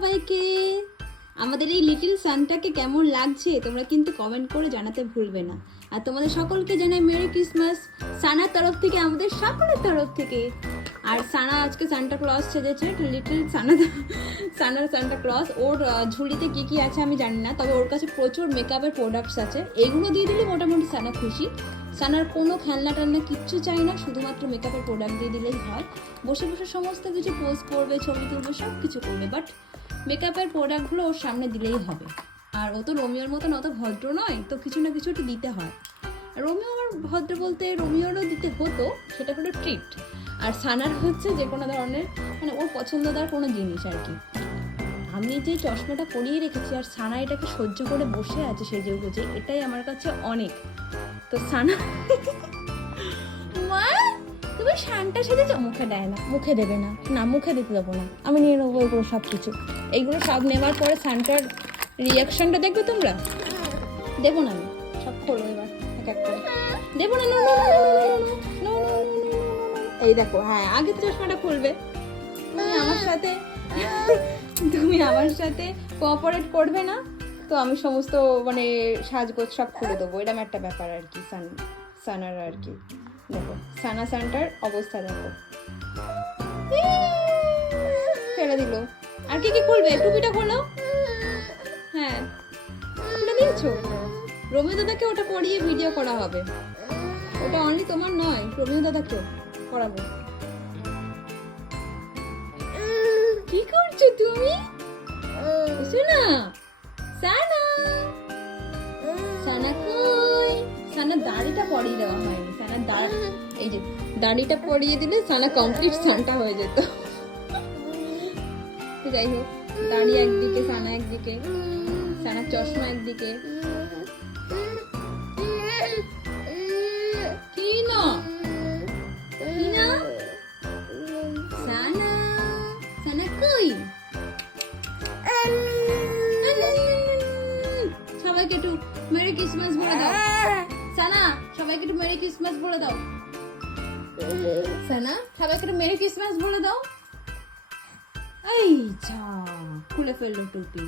সবাইকে। আমাদের এই লিটল সানটাকে কেমন লাগছে তোমরা কিন্তু কমেন্ট করে জানাতে ভুলবে না। আর তোমাদের সকলকে জানাই মেরি ক্রিসমাস সানার তরফ থেকে, আমাদের সকলের তরফ থেকে। আর সানা আজকে সান্টা ক্লজ সেজেছে, লিটল সানার সান্টা ক্লজ। ওর ঝুলিতে কি কি আছে আমি জানি না, তবে ওর কাছে প্রচুর মেকআপের প্রোডাক্টস আছে। এইগুলো দিয়ে দিলে মোটামুটি সানা খুশি। সানার কোনো খেলনা টালনা কিচ্ছু চাই না, শুধুমাত্র মেকআপের প্রোডাক্ট দিয়ে দিলেই হয়। বসে বসে সমস্ত কিছু পোস্ট করবে, ছবি তুলবে, সব কিছু করবে, বাট মেকআপের প্রোডাক্টগুলো ওর সামনে দিলেই হবে। আর ও তো রোমিওর মতন অত ভদ্র নয়, তো কিছু না কিছু একটু দিতে হয়। রোমিও আমার ভদ্র বলতে রোমিওরও দিতে হতো, সেটা হলো ট্রিট। আর সানার হচ্ছে যে কোনো ধরনের মানে ওর পছন্দদার কোনো জিনিস আর কি। আমি যে চশমাটা পরিয়ে রেখেছি আর সানা এটাকে সহ্য করে বসে আছে সেজে গুজে, এটাই আমার কাছে অনেক। তো সানা মা তুমি শানটা সেজেছো, মুখে দেয় না, মুখে দেবে না, না মুখে দিতে দেবো না, আমি নিয়ে নেবো এগুলো সব কিছু। এইগুলো সব নেওয়ার পরে সানটার রিয়াকশনটা দেখবে তোমরা। দেবো না আমি, সব খোলো এবার এক এক করে। দেবো না, এই দেখো, হ্যাঁ আগে তো চশমাটা খুলবে। তুমি আমার সাথে কোঅপারেট করবে না, তো আমি সমস্ত মানে সাজগোজ সব খুলে দেবো, এরকম একটা ব্যাপার আর কি। সানার আর কি। দেখো সানা সান্টার অবস্থা দেখো, ফেলে দিল। আর কি কি খুলবে? টুপিটা খোলো। হ্যাঁ খুলে দিয়েছো। রোমিও দাদাকে ওটা পরিয়ে ভিডিও করা হবে, ওটা অনলি তোমার নয়, রোমিও দাদাকে করাবো। কি করছো তুমি? শোনা সানা, সানা কই? সানা দাড়িটা পরিয়ে দেওয়া হয়নি। সানার দাড়ি, এই যে দাড়িটা পরিয়ে দিলে সানা কমপ্লিট সানটা হয়ে যেত। যাই হোক, দাড়ি একদিকে, সানা একদিকে, সানার চশমা একদিকে। কি না কি না সানা, সানা কই? সবাইকে একটু মেরি ক্রিসমাস বলে দাও। সানা সবাইকে একটু মেরি ক্রিসমাস বলে দাও। সানা সবাইকে একটু মেরি ক্রিসমাস বলে দাও। এই যা খুলে ফেললো টুপি।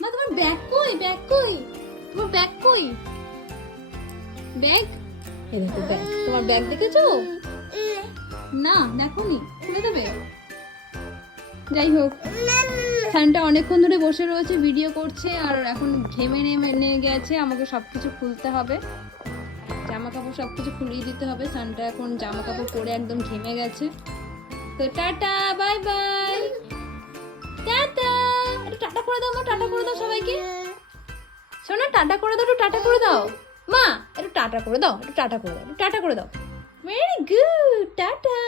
না তোমার ব্যাগ কই? ব্যাগ কই? তোমার ব্যাগ কই? ব্যাগ, এই দেখো ব্যাগ। তোমার ব্যাগ দেখেছো? না দেখোনি, খুলে দেবে। যাই হোক, সানটা অনেকক্ষণ ধরে বসে রয়েছে, ভিডিও করছে, আর এখন ঘেমে নেমে গেছে। আমাকে সবকিছু খুলতে হবে, জামা কাপড় সবকিছু খুলিয়ে দিতে হবে। সানটা এখন জামা কাপড় পরে একদম ঘেমে গেছে। তো টাটা, বাই বাই, টাটা। একটু টাটা করে দাও মা, টাটা করে দাও সবাইকে। শোনো টাটা করে দাও, একটু টাটা করে দাও মা, একটু টাটা করে দাও, একটু টাটা করে দাও, একটু টাটা করে দাও। Very good, tata.